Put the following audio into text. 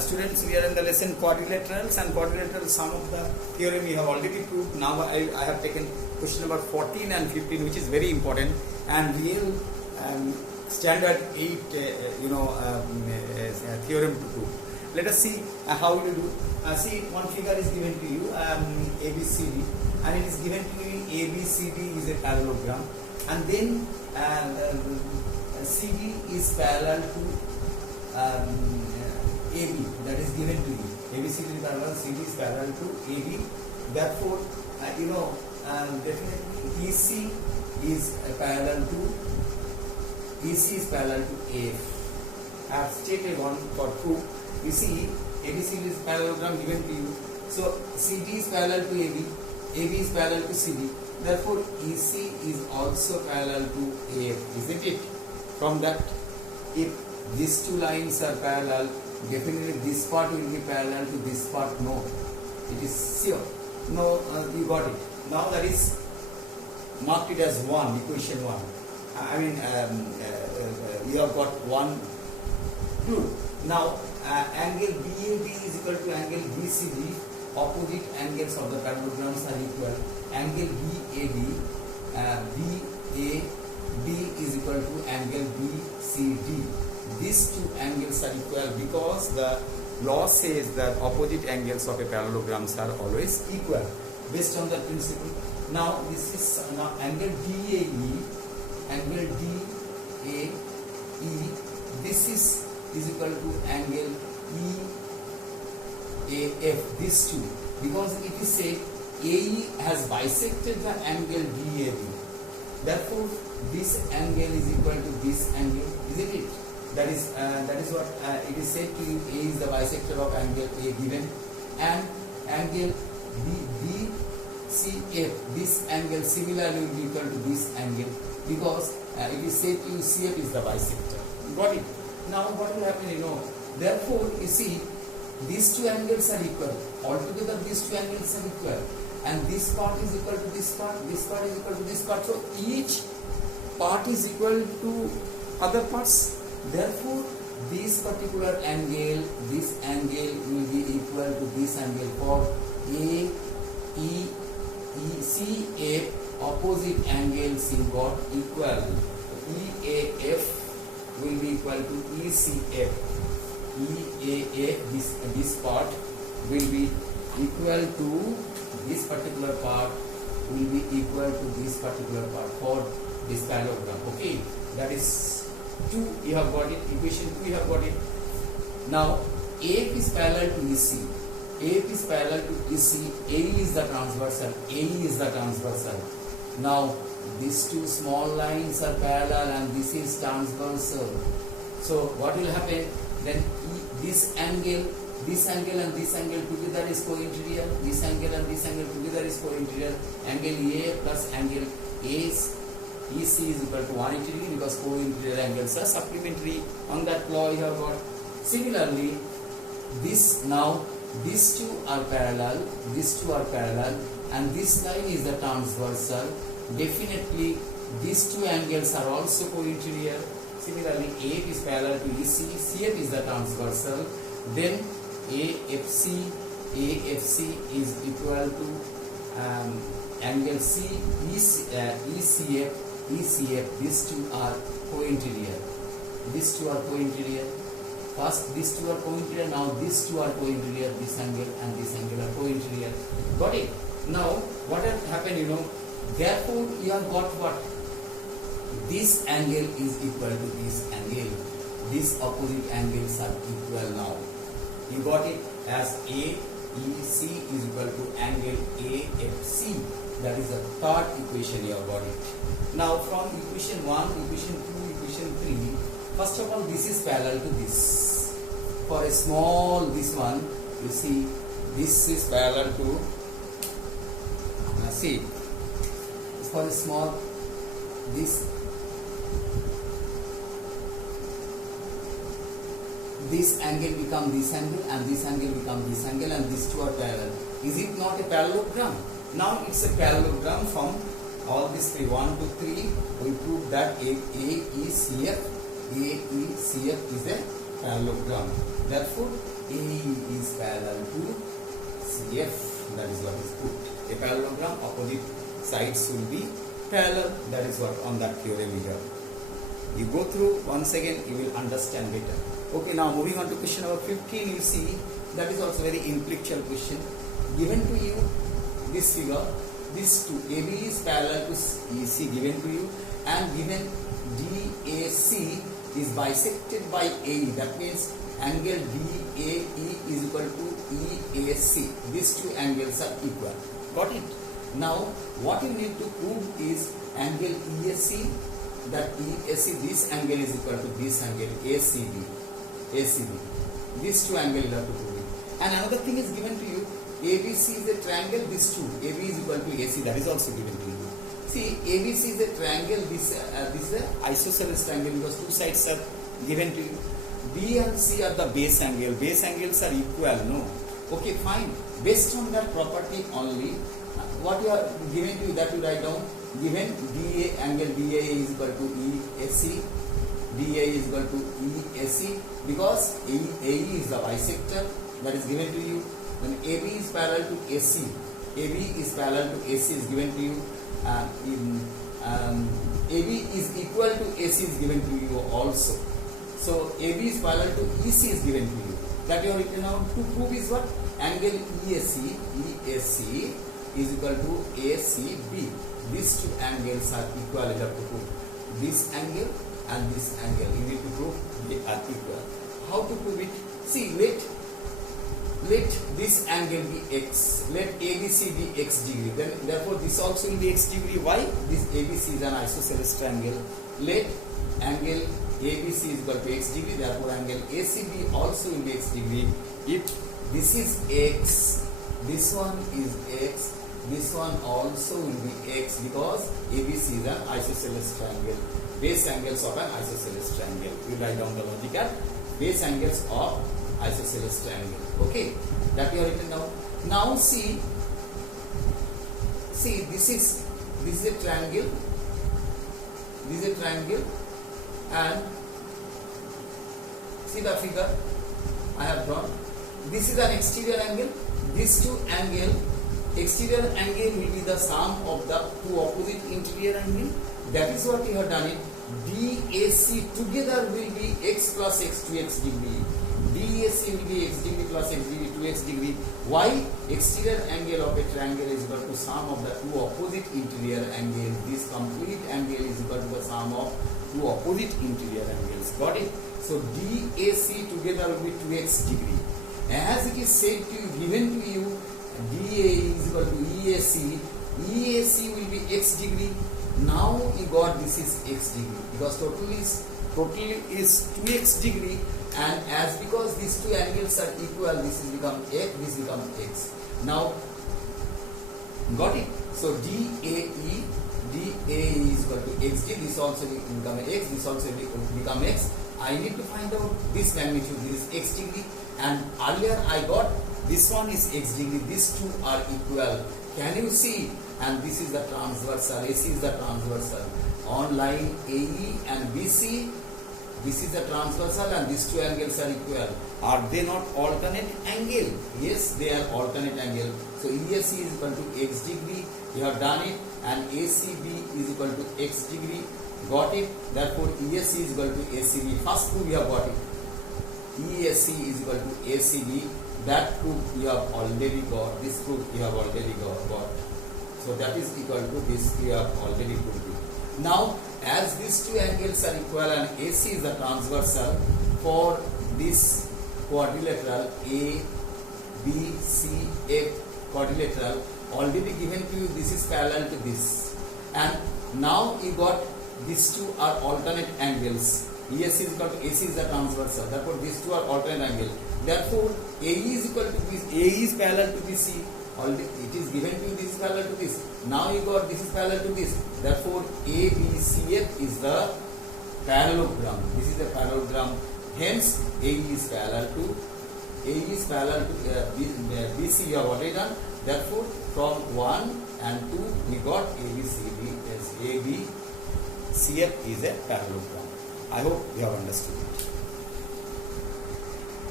Students, we are in the lesson quadrilaterals, and quadrilateral sum of the theorem we have already proved. Now I have taken question number 14 and 15, which is very important and real standard 8 theorem to prove. Let us see how we do. See, one figure is given to you, ABCD, and it is given to you ABCD is a parallelogram, and then CD is parallel to AB, that is given to you. ABCD is parallel, CD is parallel to AB. Therefore, definitely EC is parallel to AF. I have stated one for proof. You see, ABCD is parallelogram given to you. So CD is parallel to AB, AB is parallel to CD. Therefore, EC is also parallel to AF, isn't it? From that, if these two lines are parallel, definitely this part will be parallel to this part. No, it is sure. No, you got it. Now that is marked it as 1, equation 1. I mean, you have got 1, 2. Now, angle BAB is equal to angle BCD. Opposite angles of the parallelograms are equal. Angle BAB is equal to angle BCD. These two angles are equal because the law says that opposite angles of a parallelograms are always equal based on the principle. Now this is now angle DAE, this is equal to angle EAF, these two, because it is said AE has bisected the angle DAB. Therefore, this angle is equal to this angle, isn't it? That is what it is said to you. A is the bisector of angle A given, and angle BCF, this angle similarly will be equal to this angle, because it is said to you CF is the bisector. Got it? Now what will happen? Therefore, you see, these two angles are equal. Altogether, these two angles are equal, and this part is equal to this part. This part is equal to this part. So each part is equal to other parts. Therefore, this particular angle, this angle will be equal to this angle for CA. Opposite angles in got equal. EAF will be equal to ECF. EAF, this part will be equal to this particular part, will be equal to this particular part for this parallelogram. Okay, that is 2, you have got it. Equation 2, you have got it. Now AF is parallel to EC. AF is parallel to EC. AE is the transversal. AE is the transversal. Now these two small lines are parallel and this is transversal. So what will happen? Then this angle and this angle together is co-interior. This angle and this angle together is co-interior. Angle A plus angle EC is equal to 180 because co-interior angles are supplementary. On that law you have got. Similarly, these two are parallel, and this line is the transversal. Definitely these two angles are also co-interior. Similarly, AF is parallel to EC, CF is the transversal. Then AFC is equal to angle ECF. These two are co-interior. First these two are co-interior, now these two are co-interior. This angle and this angle are co-interior. Got it? Now what has happened? Therefore you have got what? This angle is equal to this angle. These opposite angles are equal now. You got it as AEC is equal to angle AFC. That is the third equation you have got it. Now from equation 1, equation 2, equation 3, first of all this is parallel to this. For a small this one, you see this is parallel to, see, for a small this angle become this angle and this angle become this angle, and these two are parallel. Is it not a parallelogram? Now it's a parallelogram from all these three. 1, 2, 3. We prove that AECF is a parallelogram. Therefore, AE is parallel to CF. That is what is put. A parallelogram, opposite sides will be parallel. That is what on that theorem we have. You go through once again, you will understand better. Okay, now moving on to question number 15, you see that is also very intellectual question. Given to you this figure, this two, AB is parallel to EC given to you, and given DAC is bisected by AE. That means angle DAE is equal to EAC. These two angles are equal. Got it? Now, what you need to prove is angle EAC, that EAC, this angle is equal to this angle ACB. These two angles you have to prove it. And another thing is given to you, ABC is a triangle, this two, AB is equal to AC, that is also given to you. See, ABC is a triangle, this is an isosceles triangle because two sides are given to you. B and C are the base angle. Base angles are equal, no? Okay, fine. Based on that property only, what you are given to you, that you write down. Given DA, angle DA is equal to EAC, DA is equal to EAC, because AE is the bisector, that is given to you. When AB is parallel to AC, AB is parallel to AC is given to you. AB is equal to AC is given to you also. So AB is parallel to EC is given to you. That you are written out. To prove is what? Angle EAC is equal to ACB. These two angles are equal. You have to prove this angle and this angle. You need to prove they are equal. How to prove it? See, let this angle be x. Let ABC be x degree. Then therefore this also will be x degree. Why? This ABC is an isosceles triangle. Let angle ABC is equal to x degree. Therefore angle ACB also will be x degree. If this is x, this one is x, this one also will be x, because ABC is an isosceles triangle. Base angles of an isosceles triangle. You write down the logic at base angles of isosceles triangle. Okay, that you are written down. Now see this is a triangle. This is a triangle, and see the figure I have drawn. This is an exterior angle. These two angle, exterior angle will be the sum of the two opposite interior angle. That is what you have done it. DAC together will be x plus x to x degree. DAC will be x degree plus x degree to x degree. Why? Exterior angle of a triangle is equal to sum of the two opposite interior angles. This complete angle is equal to the sum of two opposite interior angles. Got it? So DAC together will be 2x degree. As it is said to you, given to you, DA is equal to EAC. EAC will be x degree. Now you got this is x degree, because totally is 2x degree, and as because these two angles are equal, this is become x, this becomes x. Now got it? So DAE is equal to xd. This also will become x. This also will become x. I need to find out this magnitude. This is x degree, and earlier I got this one is x degree. These two are equal. Can you see? And this is the transversal. AC is the transversal. On line AE and BC, this is the transversal, and these two angles are equal. Are they not alternate angle? Yes, they are alternate angle. So EAC is equal to x degree. You have done it, and ACB is equal to x degree. Got it? Therefore EAC is equal to ACB. First proof you have got it. EAC is equal to ACB. That proof you have already got. This proof you have already got. So that is equal to this we have already proved it. Now, as these two angles are equal and AC is the transversal, for this quadrilateral A, B, C, F quadrilateral already given to you, this is parallel to this. And now you got these two are alternate angles. EAC is equal to AC is the transversal. Therefore, these two are alternate angles. Therefore, AE is equal to this. AE is parallel to BC. Already it is given to you, this is parallel to this. Now you got this is parallel to this. Therefore, ABCF is the parallelogram. This is the parallelogram. Hence, AE is parallel to BC. You have already done. Therefore, from 1 and 2 we got ABCD as ABCF is a parallelogram. I hope you have understood it.